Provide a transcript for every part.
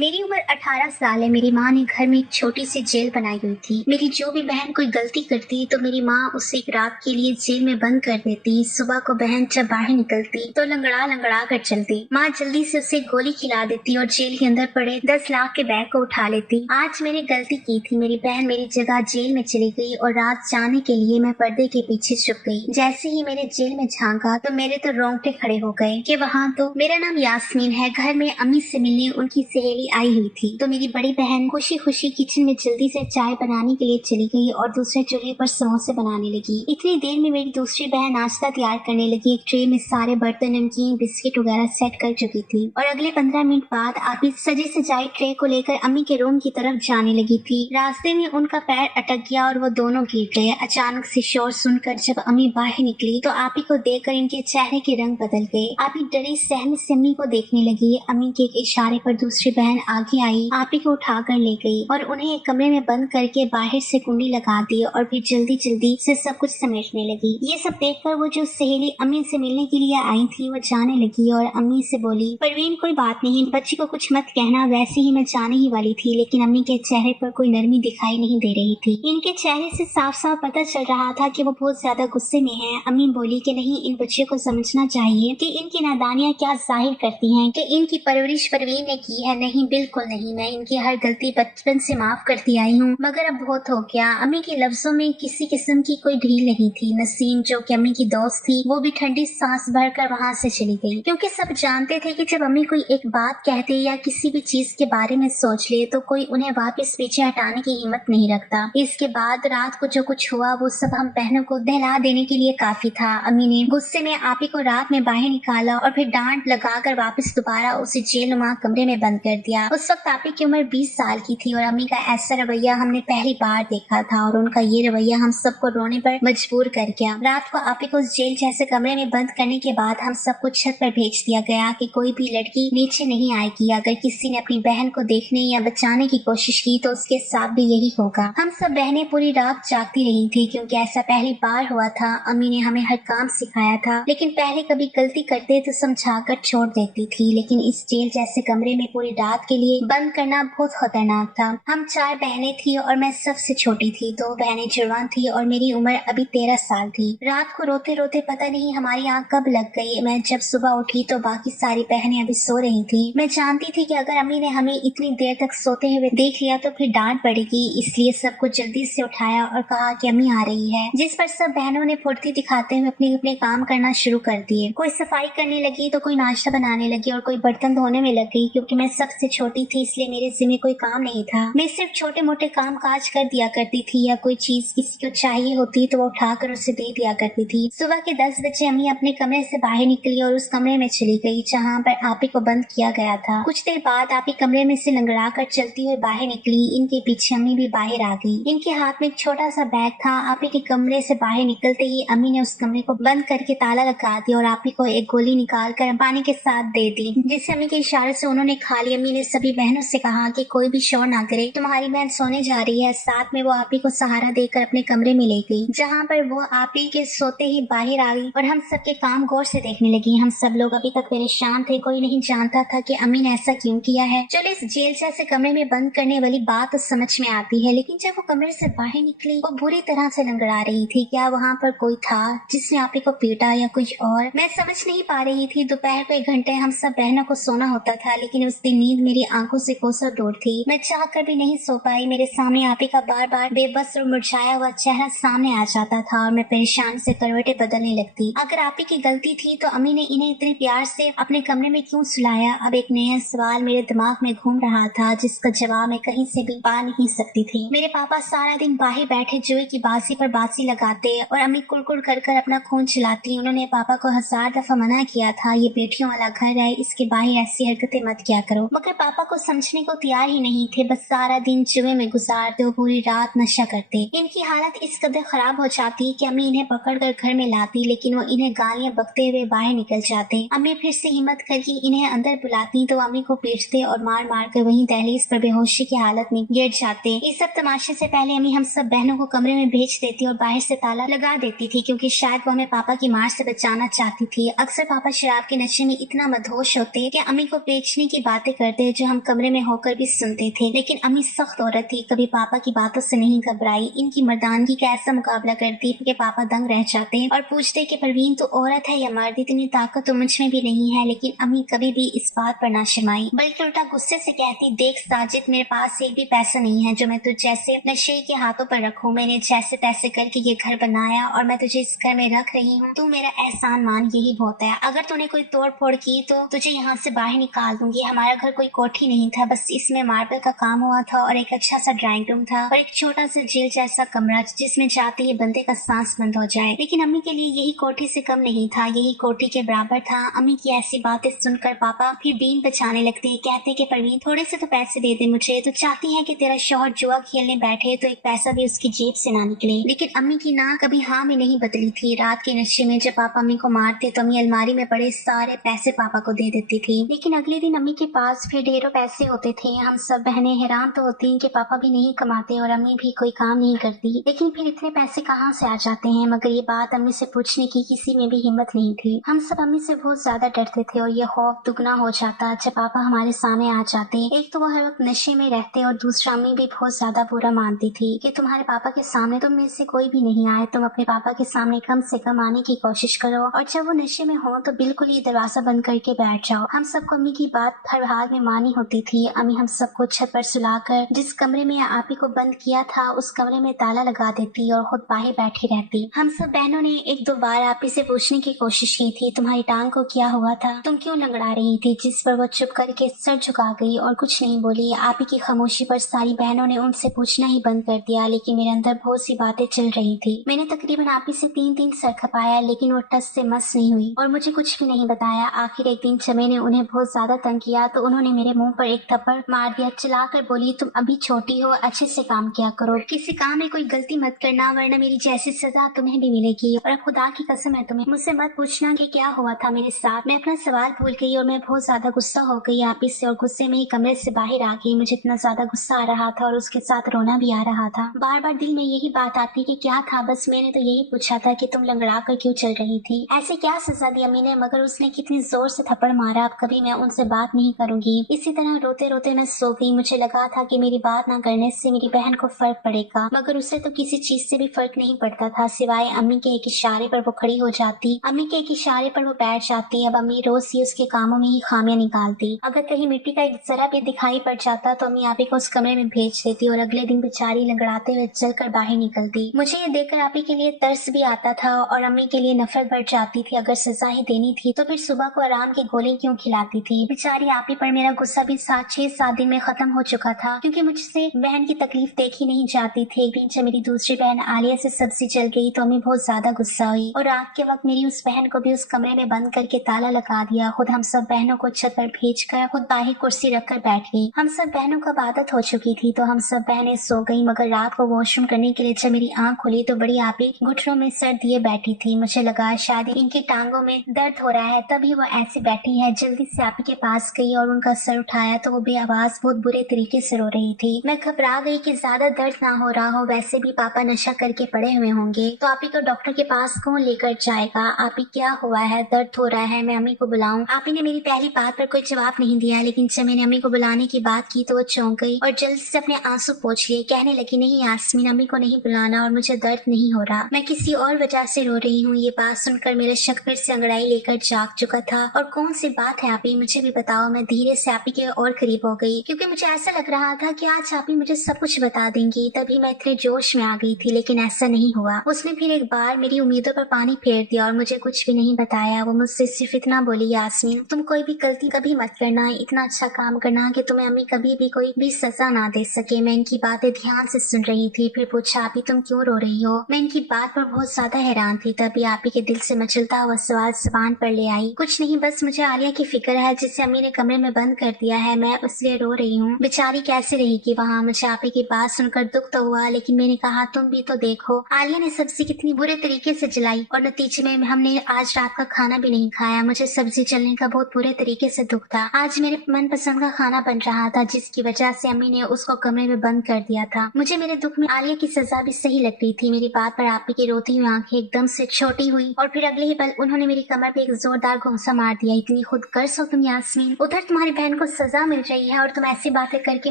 मेरी उम्र 18 साल है। मेरी माँ ने घर में एक छोटी सी जेल बनाई हुई थी। मेरी जो भी बहन कोई गलती करती तो मेरी माँ उसे एक रात के लिए जेल में बंद कर देती। सुबह को बहन जब बाहर निकलती तो लंगड़ा लंगड़ा कर चलती। माँ जल्दी से उसे गोली खिला देती और जेल के अंदर पड़े 10 लाख के बैग को उठा लेती। आज मैंने गलती की थी। मेरी बहन मेरी जगह जेल में चली गई और रात जाने के लिए मैं पर्दे के पीछे छुप गई। जैसे ही मैंने जेल में झांका तो मेरे तो रोंगटे खड़े हो गए कि वहाँ तो मेरा नाम यास्मीन है। घर में अम्मी से मिलने उनकी सहेली आई हुई थी तो मेरी बड़ी बहन खुशी खुशी किचन में जल्दी से चाय बनाने के लिए चली गई और दूसरे चूल्हे पर समोसे बनाने लगी। इतनी देर में मेरी दूसरी बहन नाश्ता तैयार करने लगी। एक ट्रे में सारे बर्तन, नमकीन, बिस्किट वगैरह सेट कर चुकी थी और अगले 15 मिनट बाद आबिद सजी सजाई ट्रे को लेकर अम्मी के रूम की तरफ जाने लगी थी। रास्ते में उनका पैर अटक गया और वो दोनों गिर गए। अचानक से शोर सुनकर जब अम्मी बाहर निकली तो आपी को देखकर इनके चेहरे के रंग बदल गए। आपी डरी सहमे से अम्मी को देखने लगी। अम्मी के एक इशारे पर दूसरी बहन आगे आई, आपी को उठाकर ले गई और उन्हें एक कमरे में बंद करके बाहर से कुंडी लगा दी और फिर जल्दी जल्दी से सब कुछ समेटने लगी। ये सब देखकर वो जो सहेली अम्मी से मिलने के लिए आई थी वो जाने लगी और अम्मी से बोली, परवीन कोई बात नहीं, बच्ची को कुछ मत कहना, वैसे ही मैं जाने ही वाली थी। लेकिन अम्मी के चेहरे पर कोई नरमी दिखाई नहीं दे रही थी। इनके चेहरे से साफ साफ पता चल रहा था कि वो बहुत ज्यादा गुस्से में है। अम्मी बोली कि नहीं, इन बच्चों को समझना चाहिए कि इनकी नादानियां क्या जाहिर करती हैं कि इनकी परवरिश परवीन ने की है। नहीं, बिल्कुल नहीं, मैं इनकी हर गलती बचपन से माफ करती आई हूँ, मगर अब बहुत हो गया। अम्मी के लफ्जों में किसी किस्म की कोई ढील नहीं थी। नसीम जो कि अम्मी की दोस्त थी वो भी ठंडी सांस भरकर वहाँ से चली गई, क्योंकि सब जानते थे कि जब अम्मी कोई एक बात कहते या किसी भी चीज के बारे में सोच ले तो कोई उन्हें वापस पीछे हटाने की हिम्मत नहीं रखता। इसके बाद रात को जो कुछ हुआ वो सब हम बहनों को दहला देने के लिए काफी था। अम्मी ने गुस्से में आपी को रात में बाहर निकाला और फिर डांट लगाकर वापस दोबारा उसे जेलनुमा कमरे में बंद कर दिया। उस वक्त आपी की उम्र 20 साल की थी और अम्मी का ऐसा रवैया हमने पहली बार देखा था और उनका ये रवैया हम सबको रोने पर मजबूर कर गया। रात को आपी को उस जेल जैसे कमरे में बंद करने के बाद हम सबको छत पर भेज दिया गया कि कोई भी लड़की नीचे नहीं आएगी। अगर किसी ने अपनी बहन को देखने या बचाने की कोशिश की तो उसके साथ भी यही होगा। हम सब बहनें पूरी रात जागती रही थी क्योंकि ऐसा पहली बार हुआ था। अम्मी ने हमें हर काम सिखाया था, लेकिन पहले कभी गलती करते तो समझाकर छोड़ देती थी। लेकिन इस जेल जैसे कमरे में पूरी रात के लिए बंद करना बहुत खतरनाक था। हम 4 बहनें थी और मैं सबसे छोटी थी। 2 बहनें जुड़वां थी और मेरी उम्र अभी 13 साल थी। रात को रोते रोते पता नहीं हमारी आंख कब लग गई। मैं जब सुबह उठी तो बाकी सारी बहनें अभी सो रही थी। मैं जानती थी कि अगर अम्मी ने हमें इतनी देर तक सोते हुए देख लिया तो फिर डांट पड़ेगी, इसलिए सबको जल्दी से उठाया और कहा कि अम्मी आ रही है। जिस पर सब बहनों ने फुर्ती दिखाते हुए अपने अपने काम करना शुरू कर दिए। कोई सफाई करने लगी तो कोई नाश्ता बनाने लगी और कोई बर्तन धोने में लग गई। क्योंकि मैं सबसे छोटी थी इसलिए मेरे जिम्मे कोई काम नहीं था। मैं सिर्फ छोटे मोटे काम काज कर दिया करती थी या कोई चीज किसी को चाहिए होती तो वो उठाकर उसे दे दिया करती थी। सुबह के 10 बजे अम्मी अपने कमरे से बाहर निकली और उस कमरे में चली गई जहाँ पर आपी को बंद किया गया था। कुछ देर बाद आपी कमरे में से लंगड़ा कर चलती हुई बाहर निकली। इनके पीछे अम्मी भी बाहर आ गई। इनके हाथ में एक छोटा सा बैग था। आपी के कमरे से बाहर निकलते ही अम्मी ने उस कमरे को बंद करके ताला लगा दिया और आपी को एक गोली निकाल कर पानी के साथ दे दी, जिससे अम्मी के इशारे से उन्होंने खा ली। अम्मी ने सभी बहनों से कहा कि कोई भी शोर ना करे, तुम्हारी बहन सोने जा रही है। साथ में वो आपी को सहारा देकर अपने कमरे में ले गई, जहाँ पर वो आपी के सोते ही बाहर आ गई और हम सबके काम गौर से देखने लगी। हम सब लोग अभी तक परेशान थे। कोई नहीं जानता था कि अम्मी ने ऐसा क्यों किया है। चलो, इस जेल जैसे कमरे में बंद करने वाली बात तो समझ में आती है, लेकिन जब वो कमरे से बाहर निकली वो बुरी तरह से लंगड़ा रही थी। क्या वहाँ पर कोई था जिसने आपी को पीटा या कुछ और? मैं समझ नहीं पा रही थी। दोपहर को 1 घंटे हम सब बहनों को सोना होता था, लेकिन उस दिन नींद मेरी आंखों से कोसों दूर थी। मैं चाह कर भी नहीं सो पाई। मेरे सामने आपी का बार बार बेबस और मुरझाया हुआ चेहरा सामने आ जाता था और मैं परेशान से करवटें बदलने लगती। अगर आपी की गलती थी तो अम्मी ने इन्हें इतने प्यार से अपने कमरे में क्यों सुलाया? अब एक नया सवाल मेरे दिमाग में घूम रहा था जिसका जवाब मैं कहीं से भी पा नहीं सकती थी। मेरे पापा सारा दिन बाहर बैठे जुए की बाजी पर बाजी लगाते और अम्मी कुड़कुड़ कर कर अपना खून चलाती। उन्होंने पापा को 1000 दफा मना किया था, ये बेटियों वाला घर है, इसके बाहर ऐसी हरकतें मत किया करो, मगर पापा को समझने को तैयार ही नहीं थे। बस सारा दिन जुए में गुजारते और पूरी रात नशा करते। इनकी हालत इस कदर खराब हो जाती कि अम्मी इन्हें पकड़कर घर में लाती, लेकिन वो इन्हें गालियां बकते हुए बाहर निकल जाते। अम्मी फिर से हिम्मत करके इन्हें अंदर बुलाती तो अम्मी को पीटते और मार मार कर वहीं दहलीज पर बेहोशी की हालत में गिर जाते। इस सब तमाशे से पहले अम्मी हम सब बहनों को कमरे में भेज देती और बाहर से ताला लगा देती थी, क्योंकि शायद वो हमें पापा की मार से बचाना चाहती थी। अक्सर पापा शराब के नशे में इतना मदहोश होते कि अम्मी को बेचने की बातें करते करते जो हम कमरे में होकर भी सुनते थे। लेकिन अम्मी सख्त औरत थी, कभी पापा की बातों से नहीं घबराई। इनकी मर्दानगी का ऐसा मुकाबला करती कि पापा दंग रह जाते और पूछते कि परवीन तो औरत है या मर्द, इतनी ताकत तो मुझ में भी नहीं है। लेकिन अम्मी कभी भी इस बात पर ना शर्माई, बल्कि उल्टा गुस्से से कहती, देख साजिद, मेरे पास एक भी पैसा नहीं है जो मैं तुझ जैसे नशे के हाथों पर रखूं। मैंने जैसे तैसे करके ये घर बनाया और मैं तुझे इस घर में रख रही हूँ। तू मेरा एहसान मान, यही बहुत है। अगर तूने कोई तोड़ फोड़ की तो तुझे यहाँ से बाहर निकाल दूंगी। हमारा घर कोई कोठी नहीं था, बस इसमें मार्बल का काम हुआ था और एक अच्छा सा ड्राइंग रूम था और एक छोटा सा जेल जैसा कमरा जिसमें जाते ही बंदे का सांस बंद हो जाए। लेकिन अम्मी के लिए यही कोठी से कम नहीं था, यही कोठी के बराबर था। अम्मी की ऐसी बातें सुनकर पापा फिर बीन बचाने लगते हैं, कहते कि परवीन थोड़े से तो पैसे दे दे मुझे। तो चाहती है कि तेरा शौहर जुआ खेलने बैठे तो एक पैसा भी उसकी जेब से ना निकले। लेकिन अम्मी की ना कभी हाँ में नहीं बदली थी। रात के नशे में जब पापा अम्मी को मारते तो अम्मी अलमारी में पड़े सारे पैसे पापा को दे देती थी। लेकिन अगले दिन अम्मी के पास फिर ढेरों पैसे होते थे। हम सब बहनें हैरान तो होती कि पापा भी नहीं कमाते और अम्मी भी कोई काम नहीं करती, लेकिन फिर इतने पैसे कहाँ से आ जाते हैं। मगर ये बात अम्मी से पूछने की किसी में भी हिम्मत नहीं थी। हम सब अम्मी से बहुत ज्यादा डरते थे और ये खौफ दुगना हो जाता जब पापा हमारे सामने आ जाते। एक तो वो हर वक्त नशे में रहते और दूसरा अम्मी भी बहुत ज्यादा बुरा मानती थी कि तुम्हारे पापा के सामने तुम में से कोई भी नहीं आए, तुम अपने पापा के सामने कम से कम आने की कोशिश करो और जब वो नशे में हो तो बिल्कुल ही दरवाजा बंद करके बैठ जाओ। हम सबको अम्मी की बात हर हाल में मानी होती थी। अम्मी हम सबको छत पर सुलाकर जिस कमरे में आपी को बंद किया था उस कमरे में ताला लगा देती और खुद बाहर बैठी रहती। हम सब बहनों ने एक दो बार आपी से पूछने की कोशिश की थी, तुम्हारी टांग को क्या हुआ था, तुम क्यों लंगड़ा रही थी, जिस पर वो चुप करके सर झुका गई और कुछ नहीं बोली। आपी की खामोशी पर सारी बहनों ने उनसे पूछना ही बंद कर दिया। लेकिन मेरे अंदर बहुत सी बातें चल रही थी। मैंने तकरीबन आपी से 3 दिन सर खपाया लेकिन वो टस से मस नहीं हुई और मुझे कुछ भी नहीं बताया। आखिर एक दिन जब मैंने उन्हें बहुत ज्यादा तंग किया तो उन्होंने मेरे मुंह पर एक थप्पड़ मार दिया, चलाकर बोली, तुम अभी छोटी हो, अच्छे से काम किया करो, किसी काम में कोई गलती मत करना वरना मेरी जैसी सजा तुम्हें भी मिलेगी। और अब खुदा की कसम है तुम्हें मुझसे मत पूछना कि क्या हुआ था मेरे साथ। मैं अपना सवाल भूल गई और मैं बहुत ज्यादा गुस्सा हो गई आपी से और गुस्से में ही कमरे से बाहर आ गई। मुझे इतना ज्यादा गुस्सा आ रहा था और उसके साथ रोना भी आ रहा था। बार बार दिल में यही बात आती कि क्या था, बस मैंने तो यही पूछा था कि तुम लंगड़ा कर क्यों चल रही थी, ऐसे क्या सजा दी अम्मी ने। मगर उसने कितनी जोर से थप्पड़ मारा, अब कभी मैं उनसे बात नहीं करूंगी। इसी तरह रोते रोते मैं सो गई। मुझे लगा था कि मेरी बात ना करने से मेरी बहन को फर्क पड़ेगा, मगर उसे तो किसी चीज से भी फर्क नहीं पड़ता था सिवाय अम्मी के एक इशारे पर वो खड़ी हो जाती, अम्मी के एक इशारे पर वो बैठ जाती। अब अम्मी रोज ही उसके कामों में ही खामियां निकालती। अगर कहीं मिट्टी का एक जरा भी दिखाई पड़ जाता तो अम्मी आपी को उस कमरे में भेज देती और अगले दिन बेचारी लंगड़ाते हुए चलकर बाहर निकलती। मुझे ये देखकर आपी के लिए तरस भी आता था और अम्मी के लिए नफरत बढ़ जाती थी। अगर सजा ही देनी थी तो फिर सुबह को आराम के गोले क्यों खिलाती थी। बेचारी आपी पर मेरा गुस्सा भी 6-7 दिन में खत्म हो चुका था क्योंकि मुझसे बहन की तकलीफ देखी नहीं जाती थी। एक दिन जब मेरी दूसरी बहन आलिया से सब्जी जल गई तो अम्मी बहुत ज्यादा गुस्सा हुई और रात के वक्त मेरी उस बहन को भी उस कमरे में बंद करके ताला लगा दिया। खुद हम सब बहनों को छत पर भेजकर खुद बाहर कुर्सी रखकर बैठ गई। हम सब बहनों को आदत हो चुकी थी तो हम सब बहनें सो गई। मगर रात को वॉशरूम करने के लिए जब मेरी आंख खुली तो बड़ी आपी घुटनों में सर दिए बैठी थी। मुझे लगा शायद इनकी टांगों में दर्द हो रहा है, तभी वो ऐसी बैठी है। जल्दी से आपी के पास गई और उनका सर उठाया तो वो बेआवाज बहुत बुरे तरीके से रो रही थी। मैं घबरा गई कि ज्यादा दर्द ना हो रहा हो, वैसे भी पापा नशा करके पड़े हुए होंगे तो आपी को डॉक्टर के पास कौन लेकर जाएगा। आपी क्या हुआ है, दर्द हो रहा है, मैं अम्मी को बुलाऊं। आपी ने मेरी पहली बात पर कोई जवाब नहीं दिया, लेकिन जब मैंने अम्मी को बुलाने की बात की तो वो चौंक गई और जल्द से अपने आंसू पोंछ लिए। कहने लगी, नहीं यास्मीन, अम्मी को नहीं बुलाना और मुझे दर्द नहीं हो रहा, मैं किसी और वजह से रो रही हूँ। ये बात सुनकर मेरा शक फिर से अंगड़ाई लेकर जाग चुका था। और कौन सी बात है आपी, मुझे भी बताओ। मैं धीरे से आपी के और करीब हो गई क्योंकि मुझे ऐसा लग रहा था कि आज आपी मुझे सब कुछ बता देंगी। तभी मैं इतने जोश में आ गई थी, लेकिन ऐसा नहीं हुआ। उसने फिर एक बार मेरी उम्मीदों पर पानी फेर दिया और मुझे कुछ भी नहीं बताया। वो मुझसे सिर्फ इतना बोली, यास्मीन तुम कोई भी गलती कभी मत करना, इतना अच्छा काम करना कि तुम्हें अम्मी कभी भी कोई भी सजा ना दे सके। मैं इनकी बातें ध्यान से सुन रही थी। फिर पूछा, आपी तुम क्यों रो रही हो। मैं इनकी बात पर बहुत ज्यादा हैरान थी। तभी आपी के दिल से मचलता हुआ सवाल जुबान पर ले आई, कुछ नहीं, बस मुझे आलिया की फिक्र है जिसे अम्मी ने कमरे में बंद कर दिया है, मैं इसलिए रो रही हूँ। बेचारी कैसे रहेगी वहाँ। मुझे आपी की बात सुनकर दुख तो हुआ, लेकिन मैंने कहा, तुम भी तो देखो, आलिया ने सब्जी कितनी बुरे तरीके से जलाई और नतीजे में हमने आज रात का खाना भी नहीं खाया। मुझे सब्जी जलने का बहुत बुरे तरीके से दुख था। आज मेरे मनपसंद का खाना बन रहा था जिसकी वजह से अम्मी ने उसको कमरे में बंद कर दिया था। मुझे मेरे दुख में आलिया की सजा भी सही लग रही थी। मेरी बात पर आपी की रोती हुई आंखें एकदम से छोटी हुई और फिर अगले ही पल उन्होंने मेरी कमर पे एक जोरदार घूंसा मार दिया। इतनी खुद गर्ज हो तुम यास्मीन। उधर तुम्हारी बहन बहन को सजा मिल रही है और तुम ऐसी बातें करके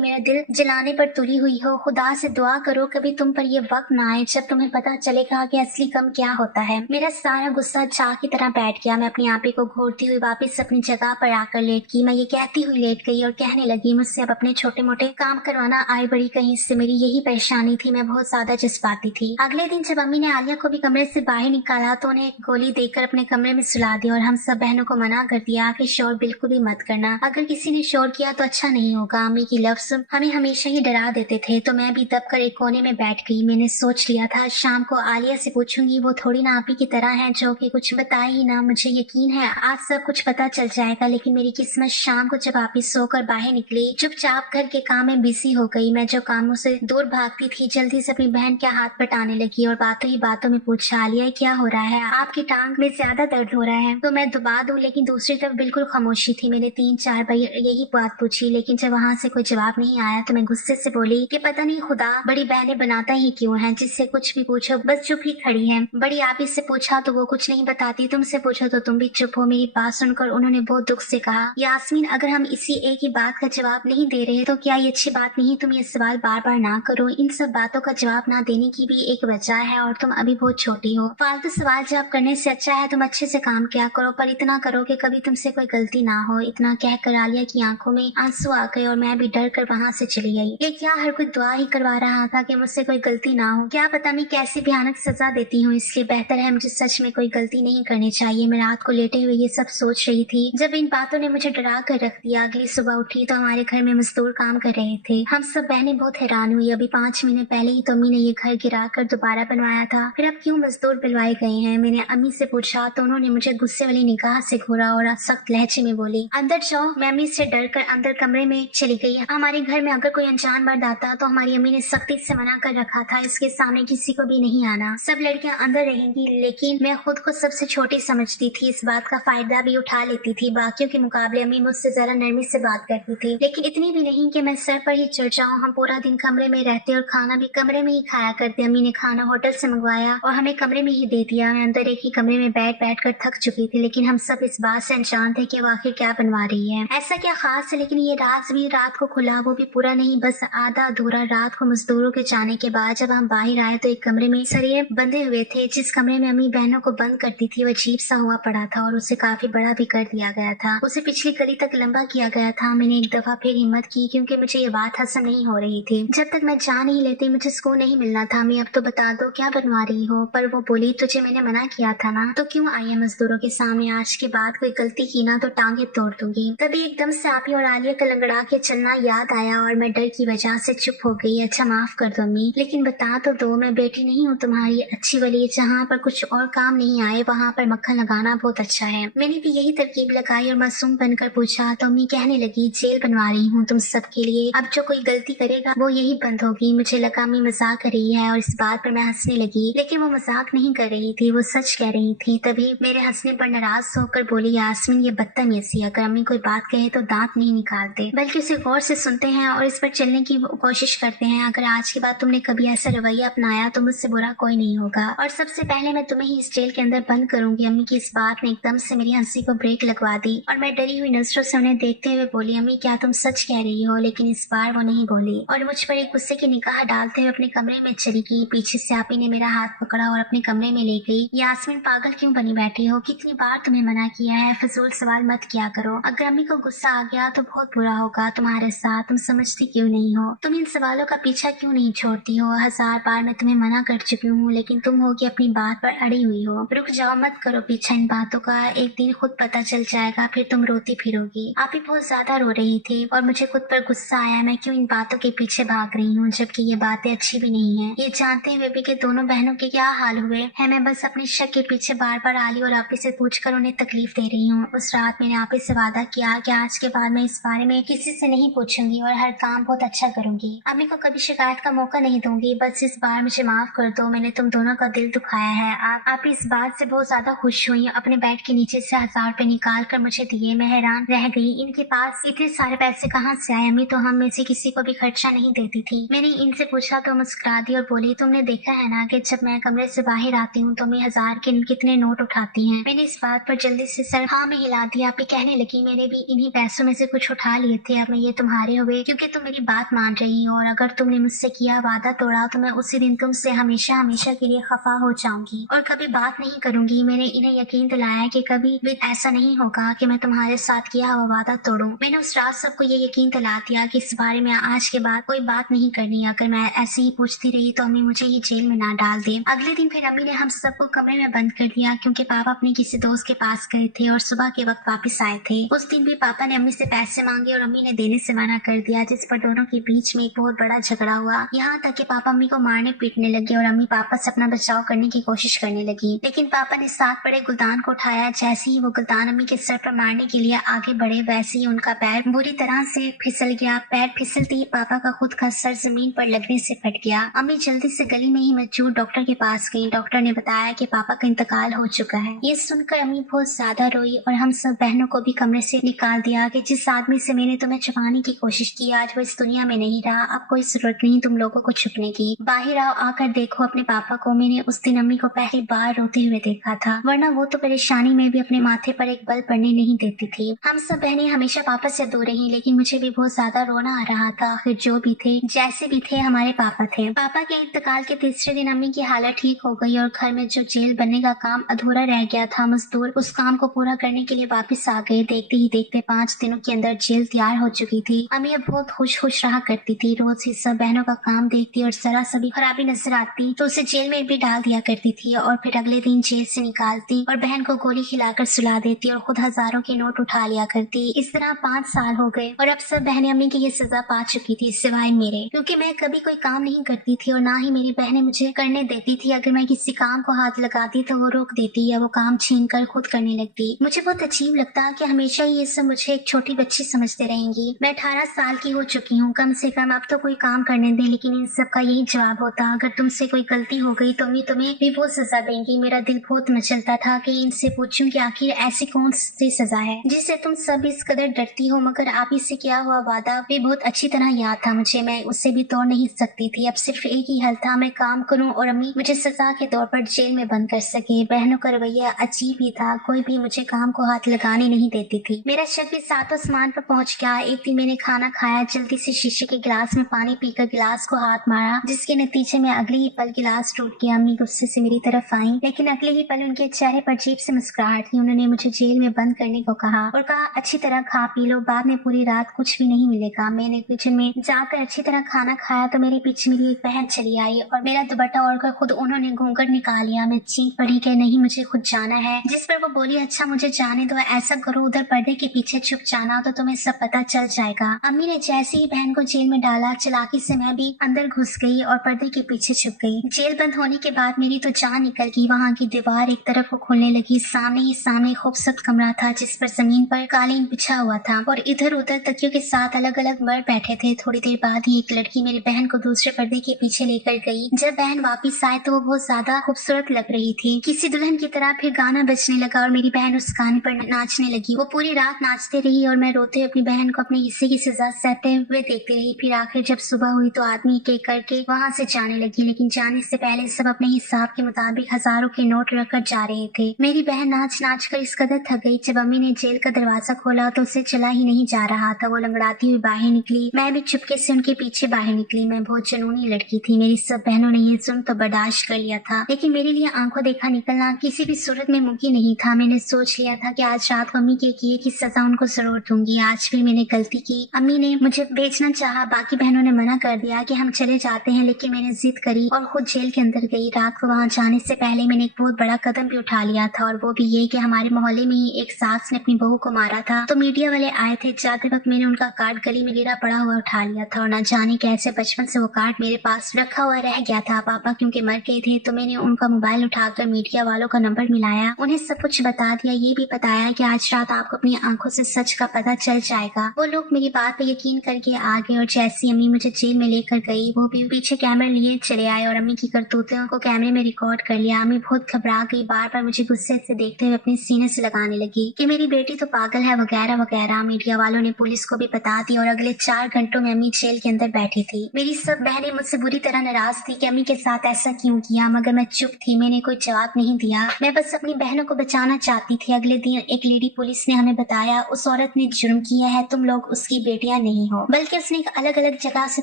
मेरा दिल जलाने पर तुली हुई हो। खुदा से दुआ करो कभी तुम पर ये वक्त ना आए जब तुम्हें पता चलेगा कि असली गम क्या होता है। मेरा सारा गुस्सा चाह की तरह बैठ गया। मैं अपनी आपी को घूरती हुई वापस अपनी जगह पर आकर लेट गई। मैं ये कहती हुई लेट गई और कहने लगी, मुझसे अब अपने छोटे मोटे काम करवाना आए बड़ी कहीं से मेरी यही परेशानी थी। मैं बहुत ज्यादा जज्बाती थी। अगले दिन जब अम्मी ने आलिया को भी कमरे से बाहर निकाला तो उन्हें एक गोली देकर अपने कमरे में सुला दिया और हम सब बहनों को मना कर दिया कि शोर बिल्कुल भी मत करना। अगर किसी ने शोर किया तो अच्छा नहीं होगा। अम्मी की लफ्ज हमें हमेशा ही डरा देते थे। तो मैं भी दबकर एक कोने में बैठ गई। मैंने सोच लिया था शाम को आलिया से पूछूंगी, वो थोड़ी ना आपी की तरह है जो कि कुछ बताए ही ना। मुझे यकीन है आज सब कुछ पता चल जाएगा। लेकिन मेरी किस्मत शाम को जब आपी सोकर बाहर निकली चुपचाप घर के काम में बिजी हो गई। मैं जो कामों से दूर भागती थी जल्दी से अपनी बहन के हाथ पटाने लगी और बातों ही बातों में पूछा, आलिया क्या हो रहा है, आपकी टांग में ज्यादा दर्द हो रहा है? तो मैं दबा दूं लेकिन दूसरी तरफ बिल्कुल खामोशी थी। मैंने 3-4 बार यही बात पूछी लेकिन जब वहाँ से कोई जवाब नहीं आया तो मैं गुस्से से बोली कि पता नहीं खुदा बड़ी बहनें बनाता ही क्यों है, जिससे कुछ भी पूछो बस चुप ही खड़ी है। बड़ी आपी से पूछा तो वो कुछ नहीं बताती, तुमसे पूछो तो तुम भी चुप हो। मेरी बात सुनकर उन्होंने बहुत दुख से कहा, यास्मीन अगर हम इसी एक ही बात का जवाब नहीं दे रहे तो क्या ये अच्छी बात नहीं? तुम ये सवाल बार बार ना करो। इन सब बातों का जवाब ना देने की भी एक वजह है और तुम अभी बहुत छोटी हो। फालतू सवाल जवाब करने से अच्छा है तुम अच्छे से काम किया करो, पर इतना करो कि कभी तुमसे कोई गलती ना हो। इतना कहकर आलिया की आंखों में आंसू आ गए और मैं भी डर कर वहाँ से चली गई। ये क्या हर कोई दुआ ही करवा रहा था कि मुझसे कोई गलती ना हो? क्या पता मैं कैसी भयानक सजा देती हूँ, इसलिए बेहतर है मुझे सच में कोई गलती नहीं करनी चाहिए। मैं रात को लेटे हुए ये सब सोच रही थी जब इन बातों ने मुझे डरा कर रख दिया। अगली सुबह उठी तो हमारे घर में मजदूर काम कर रहे थे। हम सब बहनें बहुत हैरान हुई। अभी 5 महीने पहले ही तो अम्मी ने ये घर गिरा कर दोबारा बनवाया था, फिर अब क्यों मजदूर बुलवाए गए हैं? मैंने अम्मी से पूछा तो उन्होंने मुझे गुस्से वाली निगाह से घूरा और सख्त लहजे में बोली, अंदर जाओ। मैं अम्मी से डर कर अंदर कमरे में चली गई। हमारे घर में अगर कोई अनजान मर्द आता तो हमारी अम्मी ने सख्ती से मना कर रखा था, इसके सामने किसी को भी नहीं आना, सब लड़कियां अंदर रहेंगी। लेकिन मैं खुद को सबसे छोटी समझती थी, इस बात का फायदा भी उठा लेती थी। बाकियों के मुकाबले अम्मी मुझसे जरा नरमी से बात करती थी, लेकिन इतनी भी नहीं कि मैं सर पर ही चढ़ जाऊं। हम पूरा दिन कमरे में रहते और खाना भी कमरे में ही खाया करते। अम्मी ने खाना होटल से मंगवाया और हमें कमरे में ही दे दिया। मैं अंदर एक ही कमरे में बैठ बैठ कर थक चुकी थी, लेकिन हम सब इस बात से अनजान थे कि वो आखिर क्या बनवा रही है, ऐसा क्या खास है। लेकिन ये राज भी रात को खुला, वो भी पूरा नहीं, बस आधा अधूरा। रात को मजदूरों के जाने के बाद जब हम बाहर आए तो एक कमरे में सरिये बंधे हुए थे। जिस कमरे में अम्मी बहनों को बंद करती थी वो अजीब सा हुआ पड़ा था और उसे काफी बड़ा भी कर दिया गया था। उसे पिछली गली तक लंबा किया गया था। मैंने एक दफा फिर हिम्मत की क्योंकि मुझे ये बात हजम नहीं हो रही थी। जब तक मैं जा नहीं लेती मुझे सुकून नहीं मिलना था। मैं अब तो बता दो क्या बनवा रही हो? पर वो बोली, तुझे मैंने मना किया था ना, तो क्यों आई है मजदूरों के सामने? आज के बाद कोई गलती की ना तो टांगे तोड़ दूंगी। तभी एकदम से आपी और आलिया का लंगड़ा के चलना याद आया और मैं डर की वजह से चुप हो गई। अच्छा माफ कर दो अम्मी, लेकिन बता तो दो, मैं बेटी नहीं हूँ तुम्हारी अच्छी वाली, जहाँ पर कुछ और काम नहीं आए वहाँ पर मक्खन लगाना बहुत अच्छा है। मैंने भी यही तरकीब लगाई और मासूम बनकर पूछा तो अम्मी कहने लगी, जेल बनवा रही हूँ तुम सबके लिए, अब जो कोई गलती करेगा वो यही बंद होगी। मुझे लगा अम्मी मजाक कर रही है और इस बात पर मैं हंसने लगी, लेकिन वो मजाक नहीं कर रही थी, वो सच कह रही थी। तभी मेरे हंसने पर नाराज होकर बोली, यास्मीन ये बदतमीजी, अगर अम्मी कोई बात कहे तो दांत नहीं निकालते बल्कि उसे गौर से सुनते हैं और इस पर चलने की कोशिश करते हैं। अगर आज के बाद तुमने कभी ऐसा रवैया अपनाया तो मुझसे बुरा कोई नहीं होगा और सबसे पहले मैं तुम्हें ही इस जेल के अंदर बंद करूंगी। अम्मी की इस बात ने एकदम से मेरी हंसी को ब्रेक लगवा दी और मैं डरी हुई नजरों से उन्हें देखते हुए बोली, अम्मी क्या तुम सच कह रही हो? लेकिन इस बार वो नहीं बोली और मुझ पर एक गुस्से की निगाह डालते हुए अपने कमरे में चली गई। पीछे से आपी ने मेरा हाथ पकड़ा और अपने कमरे में ले गई। यास्मीन पागल क्यों बनी बैठी हो? कितनी बार तुम्हें मना किया है, फजूल सवाल मत किया करो। अगर अम्मी को गुस्सा आ गया तो बहुत बुरा होगा तुम्हारे साथ, तुम समझती क्यों नहीं हो? तुम इन सवालों का पीछा क्यों नहीं छोड़ती हो? 1000 बार मैं तुम्हें मना कर चुकी हूँ लेकिन तुम होगी अपनी बात पर अड़ी हुई हो। रुक जाओ, मत करो पीछा इन बातों का, एक दिन खुद पता चल जाएगा, फिर तुम रोती फिरोगी। आप ही बहुत ज्यादा रो रही थी और मुझे खुद पर गुस्सा आया, मैं क्यों इन बातों के पीछे भाग रही हूँ जबकि ये बातें अच्छी भी नहीं है। ये जानते हुए भी कि दोनों बहनों के क्या हाल हुए है, मैं बस अपने शक के पीछे बार बार आली और आपी से पूछकर उन्हें तकलीफ दे रही हूँ। उस रात मैंने आपी से वादा किया कि आज के बाद मैं इस बारे में किसी से नहीं पूछूंगी और हर काम बहुत अच्छा करूंगी। अम्मी को कभी शिकायत का मौका नहीं दूंगी, बस इस बार मुझे माफ कर दो, मैंने तुम दोनों का दिल दुखाया है। आप इस बात से बहुत ज्यादा खुश हुई। अपने बेड के नीचे से 1000 रुपए निकाल कर मुझे दिए। मैं हैरान रह गई, इनके पास इतने सारे पैसे कहाँ से आए? अम्मी तो हम में से किसी को भी खर्चा नहीं देती थी। मैंने इनसे पूछा तो मुस्कुरा दी और बोली, तुमने देखा है ना कि जब मैं कमरे से बाहर आती हूँ तो मैं 1000 के कितने नोट उठाती हैं। मैंने इस बात पर जल्दी से सर हाँ में हिला दिया। आप कहने लगी, मैंने भी इन्हीं पैसों पैसों में से कुछ उठा लिए थे, अब मैं ये तुम्हारे हुए क्योंकि तुम मेरी बात मान रही हो, और अगर तुमने मुझसे किया वादा तोड़ा तो मैं उसी दिन तुमसे हमेशा हमेशा के लिए खफा हो जाऊंगी और कभी बात नहीं करूंगी। मैंने इन्हें यकीन दिलाया कि कभी भी ऐसा नहीं होगा कि मैं तुम्हारे साथ किया हुआ वादा तोड़ूं। मैंने उस रात सबको ये यकीन दिला दिया कि इस बारे में आज के बाद कोई बात नहीं करनी। अगर मैं ऐसे ही पूछती रही तो अम्मी मुझे ही जेल में ना डाल दे। अगले दिन फिर अम्मी ने हम सबको कमरे में बंद कर दिया क्योंकि पापा अपने किसी दोस्त के पास गए थे और सुबह के वक्त वापस आए थे। उस दिन भी पापा ने अम्मी से पैसे मांगे और अम्मी ने देने से मना कर दिया, जिस पर दोनों के बीच में एक बहुत बड़ा झगड़ा हुआ। यहाँ तक कि पापा अम्मी को मारने पीटने लगे और अम्मी पापा से अपना बचाव करने की कोशिश करने लगी, लेकिन पापा ने साथ पड़े गुलदान को उठाया। जैसे ही वो गुलदान अम्मी के सर पर मारने के लिए आगे बढ़े वैसे ही उनका पैर बुरी तरह से फिसल गया। पैर फिसलते ही पापा का खुद का सर जमीन पर लगने से फट गया। अम्मी जल्दी से गली में ही मौजूद डॉक्टर के पास गई। डॉक्टर ने बताया कि पापा का इंतकाल हो चुका है। ये सुनकर अम्मी बहुत ज्यादा रोई और हम सब बहनों को भी कमरे से निकाल दिया कि जिस आदमी से मैंने तुम्हें छुपाने की कोशिश की आज वो इस दुनिया में नहीं रहा। अब कोई जरूरत नहीं तुम लोगों को छुपने की। बाहर आओ, आकर देखो अपने पापा को। मैंने उस दिन अम्मी को पहली बार रोते हुए देखा था, वरना वो तो परेशानी में भी अपने माथे पर एक बल पड़ने नहीं देती थी। हम सब बहनें हमेशा पापा से दूर रही, लेकिन मुझे भी बहुत ज्यादा रोना आ रहा था। आखिर जो भी थे जैसे भी थे हमारे पापा थे। पापा के इंतकाल के तीसरे दिन अम्मी की हालत ठीक हो गई और घर में जो जेल बनने का काम अधूरा रह गया था, मजदूर उस काम को पूरा करने के लिए वापस आ गए। देखते ही देखते 5 दिनों के अंदर जेल तैयार हो चुकी थी। अम्मी अब बहुत खुश रहा करती थी। रोज ही सब बहनों का काम देखती और जरा सा भी खराबी नजर आती तो उसे जेल में भी डाल दिया करती थी और फिर अगले दिन जेल से निकालती और बहन को गोली खिलाकर सुला देती और खुद हजारों के नोट उठा लिया करती। इस तरह 5 साल हो गए और अब सब बहनें अम्मी की ये सजा पा चुकी थी, सिवाय मेरे, क्योंकि मैं कभी कोई काम नहीं करती थी और ना ही मेरी बहनें मुझे करने देती थी। अगर मैं किसी काम को हाथ लगाती तो वो रोक देती या वो काम छीन कर खुद करने लगती। मुझे बहुत अजीब लगता कि हमेशा ये सब मुझे एक छोटी बच्ची समझते रहेंगी। मैं 18 साल की हो चुकी हूँ, कम से कम अब तो कोई काम करने दे। लेकिन इन सब का यही जवाब होता, अगर तुमसे कोई गलती हो गई तो अम्मी तुम्हें भी वो सजा देंगी। मेरा दिल बहुत मचलता था कि इनसे पूछूं कि आखिर ऐसी कौन सी सजा है जिससे तुम सब इस कदर डरती हो, मगर आप ही से किया हुआ वादा भी बहुत अच्छी तरह याद था मुझे। मैं उससे भी तोड़ नहीं सकती थी। अब सिर्फ एक ही हल था, मैं काम करूं और अम्मी मुझे सजा के तौर पर जेल में बंद कर सके। बहनों का रवैया अजीब ही था, कोई भी मुझे काम को हाथ लगाने नहीं देती थी। मेरा शक भी 7 आसमान पर पहुंच गया। एक दिन मैंने खाना खाया, जल्दी से शीशे के गिलास में पानी पीकर गिलास को हाथ मारा, जिसके नतीजे में अगले ही पल गिलास टूट गया। अम्मी गुस्से से मेरी तरफ आई, लेकिन अगले ही पल उनके चेहरे पर अजीब से मुस्कुराहट थी। उन्होंने मुझे जेल में बंद करने को कहा और कहा अच्छी तरह खा पी लो, बाद में पूरी रात कुछ भी नहीं मिलेगा। मैंने किचन में जाकर अच्छी तरह खाना खाया तो मेरे पीछे मेरी एक बहन चली आई और मेरा दुपट्टा ओढ़कर खुद उन्होंने घूंघट निकाल लिया। मैं चीख पड़ी कि नहीं मुझे खुद जाना है, जिस पर वो बोली अच्छा मुझे जाने दो, ऐसा करो उधर पर्दे के पीछे छुप जाना तो तुम्हें सब पता चल जाएगा। अम्मी ने जैसे ही बहन को जेल में डाला, चालाकी से मैं भी अंदर घुस गई और पर्दे के पीछे छुप गई। जेल बंद होने के बाद मेरी तो जान निकल गई। वहाँ की दीवार एक तरफ को खुलने लगी, सामने ही सामने खूबसूरत कमरा था जिस पर जमीन पर कालीन बिछा हुआ था और इधर उधर तकियों के साथ अलग अलग मर्द बैठे थे। थोड़ी देर बाद ही एक लड़की मेरी बहन को दूसरे पर्दे के पीछे लेकर गई। जब बहन वापस आए तो वो बहुत ज्यादा खूबसूरत लग रही थी, किसी दुल्हन की तरह। फिर गाना बजने लगा और मेरी बहन उस गाने पर नाचने लगी। वो पूरी रात नाचते रही और मैं रोते हुए अपनी बहन को अपने हिस्से की सजा सहते हुए देखती रही। फिर आखिर जब सुबह हुई तो आदमी एक एक करके वहाँ से जाने लगी, लेकिन जाने से पहले सब अपने हिसाब के मुताबिक हजारों के नोट रखकर जा रहे थे। मेरी बहन नाच नाच कर इस कदर थक गई, जब अम्मी ने जेल का दरवाजा खोला तो उसे चला ही नहीं जा रहा था। वो लंगड़ाती हुई बाहर निकली, मैं भी चुपके से उनके पीछे बाहर निकली। मैं बहुत जुनूनी लड़की थी। मेरी सब बहनों ने ये सुन तो बर्दाश्त कर लिया था, लेकिन मेरे लिए आंखों देखा निकलना किसी भी सूरत में मुमकिन नहीं था। मैंने सोच लिया था कि आज रात को अम्मी के किए की सजा उनको जरूर दूंगी। आज भी मैंने गलती की। अम्मी ने मुझे बेचना चाहा, बाकी बहनों ने मना कर दिया कि हम चले जाते हैं, लेकिन मैंने जिद करी और खुद जेल के अंदर गई। रात को वहाँ जाने से पहले मैंने एक बहुत बड़ा कदम भी उठा लिया था, और वो भी ये कि हमारे मोहल्ले में ही एक सास ने अपनी बहू को मारा था। तो मीडिया वाले आए थे, जाते वक्त मैंने उनका कार्ड गली में गिरा पड़ा हुआ उठा लिया था और न जाने कैसे बचपन से वो कार्ड मेरे पास रखा हुआ रह गया था। पापा क्योंकि मर गए थे तो मैंने उनका मोबाइल उठाकर मीडिया वालों का नंबर मिलाया, उन्हें सब कुछ बता दिया। ये भी बताया कि आज रात आपको अपनी आंखों से सच का पता चल जाएगा। वो लोग मेरी बात पे यकीन करके आ गए और जैसी अम्मी मुझे जेल में लेकर गई, वो भी पीछे कैमरा लिए चले आए और अम्मी की करतूतों को कैमरे में रिकॉर्ड कर लिया। अम्मी बहुत घबरा गई, बार बार मुझे गुस्से से देखते हुए अपने सीने से लगाने लगी कि मेरी बेटी तो पागल है वगैरह वगैरह। मीडिया वालों ने पुलिस को भी बता दिया और अगले 4 घंटों में अम्मी जेल के अंदर बैठी थी। मेरी सब बहनें मुझसे बुरी तरह नाराज थी कि अम्मी के साथ ऐसा क्यों किया, मगर मैं चुप थी। मैंने कोई जवाब नहीं दिया, मैं बस अपनी बहनों को बचाना चाहती थी। अगले दिन एक लेडी पुलिस ने हमें बताया उस औरत ने जुर्म किया है तुम लोग उसकी बेटियां नहीं हो, बल्कि उसने एक अलग अलग जगह से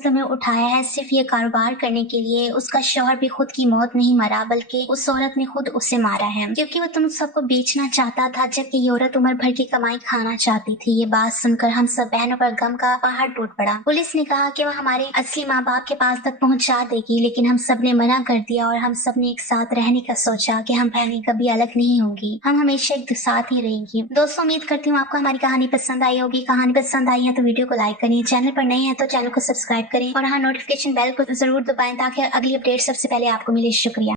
तुम्हें उठाया है सिर्फ ये कारोबार करने के लिए। उसका शौहर भी खुद की मौत नहीं मरा, बल्कि उस औरत ने खुद उसे मारा है, क्योंकि वो तुम सबको बेचना चाहता था, जबकि ये औरत उम्र भर की कमाई खाना चाहती थी। ये बात सुनकर हम सब बहनों पर गम का पहाड़ टूट पड़ा। पुलिस ने कहा कि वो हमारे असली माँ बाप के पास तक पहुंचा देगी, लेकिन हम सब ने मना कर दिया और हम सब ने एक साथ रहने का सोचा कि हम बहनें कभी अलग नहीं होंगी, हम हमेशा एक साथ ही रहेंगी। दोस्तों, उम्मीद करती हूँ आपको हमारी कहानी पसंद आई होगी। कहानी पसंद आई है तो वीडियो को लाइक करें, चैनल पर नए हैं तो चैनल को सब्सक्राइब करें और हाँ, नोटिफिकेशन बेल को जरूर दबाएं ताकि अगली अपडेट सबसे पहले आपको मिले। शुक्रिया।